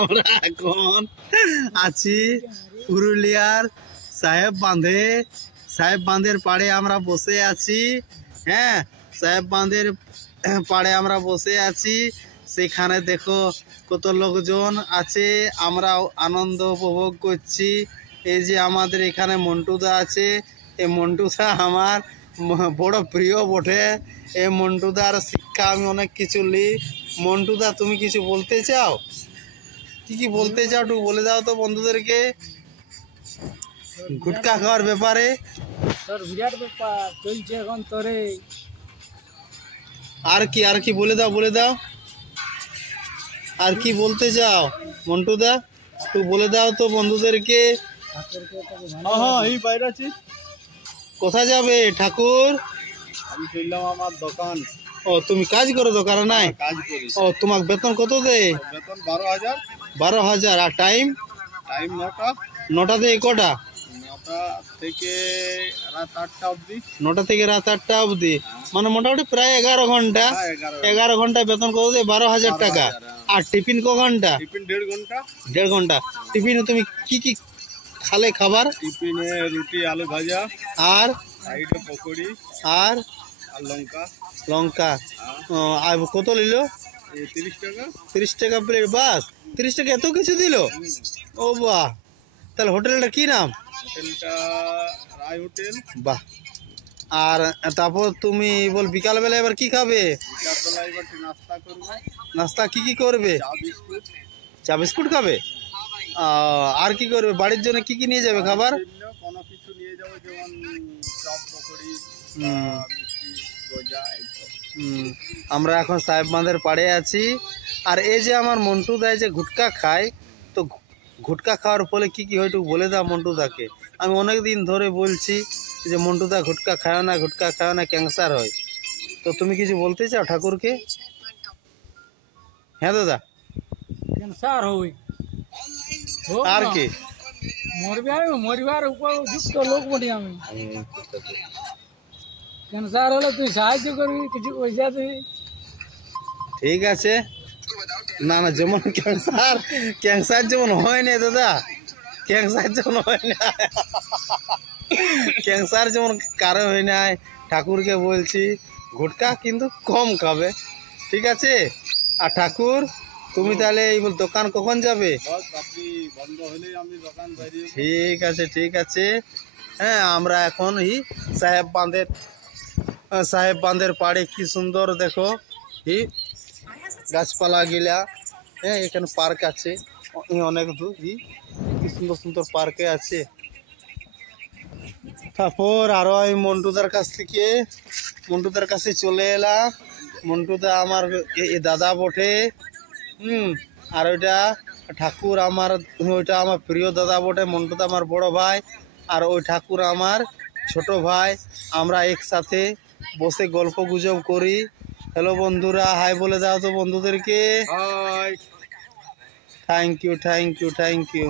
আমরা এখন আছি পুরুলিয়ার সাহেব বাঁধের পাড়ে আমরা বসে আছি। হ্যাঁ, সাহেব বাঁধের পাড়ে আমরা বসে আছি। সেখানে দেখো কত লোকজন আছে, আমরা আনন্দ উপভোগ করছি। এই যে আমাদের এখানে মন্টুদা আছে, এই মন্টুদা আমার বড় প্রিয় বটে। এই মন্টুদার শিক্ষা আমি অনেক কিছু নিই। মন্টুদা, তুমি কিছু বলতে চাও? কি বলতে চাও একটু বলে দাও তো বন্ধুদেরকে গুটকা খাওয়ার ব্যাপারে। তোর বিরাট ব্যাপার চলছে এখন তোরে। আর কি বলে দাও। আর কি বলতে চাও মন্টুদা, একটু বলে দাও তো বন্ধুদেরকে। হ্যাঁ, এই বাইরে আছি। কোথায় যাবে ঠাকুর? আমি চললাম আমার দোকান। ও, তুমি কাজ করো দোকানে? নাই, কাজ করি। ও, তোমার বেতন কত দেয়? বেতন 12,000। 12,000। আর টাইম? টাইম 9টা। 9টা থেকে কটা? 9টা থেকে রাত 8টা অবধি। 9টা থেকে রাত 8টা অবধি, মানে মোটামুটি প্রায় 11 ঘন্টা। 11 ঘন্টা বেতন কত দেয়? 12,000 টাকা। আর টিফিন ক ঘন্টা? টিফিন 1.5 ঘন্টা। 1.5 ঘন্টা। টিফিনে তুমি কি খালে খাবার? টিফিনে রুটি, আলু ভাজা, আর সাইডে পকোড়ি, আর লঙ্কা। আর কত নিল? 30 টাকা। 30 টাকা প্লেট? বাস 30 টাকা এত কিছু দিল? ও বাহ, তাহলে হোটেলটা কি নাম? হোটেলটা রায় হোটেল। বাহ। আর তারপর তুমি বল বিকালবেলা এবার কি খাবে? বিকালবেলা এবার নাস্তা করবো। নাস্তা কি করবে? চা বিস্কুট খাবে? আর কি করবে? বাড়ির জন্য কি নিয়ে যাবে খাবার? কোনো কিছু নিয়ে যাবো, যেমন চপ, পকোড়ি, মিষ্টি, গজা, এইসব। আমরা এখন সাহেব বাঁধের পাড়ে আছি। আর এই যে আমার মন্টু দা যে গুটকা খায়, তো গুটকা খাওয়ার ফলে কি হয় একটু বলে দাও মন্টুদাকে। আমি অনেক দিন ধরে বলছি যে মন্টুদা গুটকা খায় না, ক্যান্সার হয়। তো তুমি কিছু বলতে চাও ঠাকুরকে? হ্যাঁ দাদা, ক্যান্সার হই আর কি মরিবার উপযুক্ত লোক বলি আমি। ক্যান্সার হলে তুই সাহায্য করবি, কিছু পয়সা দিবি। ঠিক আছে। না যেমন ক্যান্সার যেমন হয় না দাদা, ক্যান্সার যেমন কারো হয় নাই, ঠাকুরকে বলছি গুটকা কিন্তু কম খাবে, ঠিক আছে? আর ঠাকুর, তুমি তাহলে এই দোকান কখন যাবে? ঠিক আছে। হ্যাঁ, আমরা এখন সাহেব বাঁধের পাড়ে কি সুন্দর দেখো গাছপালা গিলা। হ্যাঁ, এখানে পার্ক আছে অনেক দূর, কি সুন্দর পার্কে আছে। তারপর আরো আমি মন্টুদার কাছে চলে এলাম। মন্টুদা আমার দাদা বটে। আর ওইটা ঠাকুর ওইটা আমার প্রিয় দাদা বটে। মন্টুদা আমার বড় ভাই, আর ওই ঠাকুর আমার ছোট ভাই। আমরা একসাথে বসে গল্প গুজব করি। হ্যালো বন্ধুরা, হাই বলে দাও তো বন্ধুদেরকে। হাই। Thank you.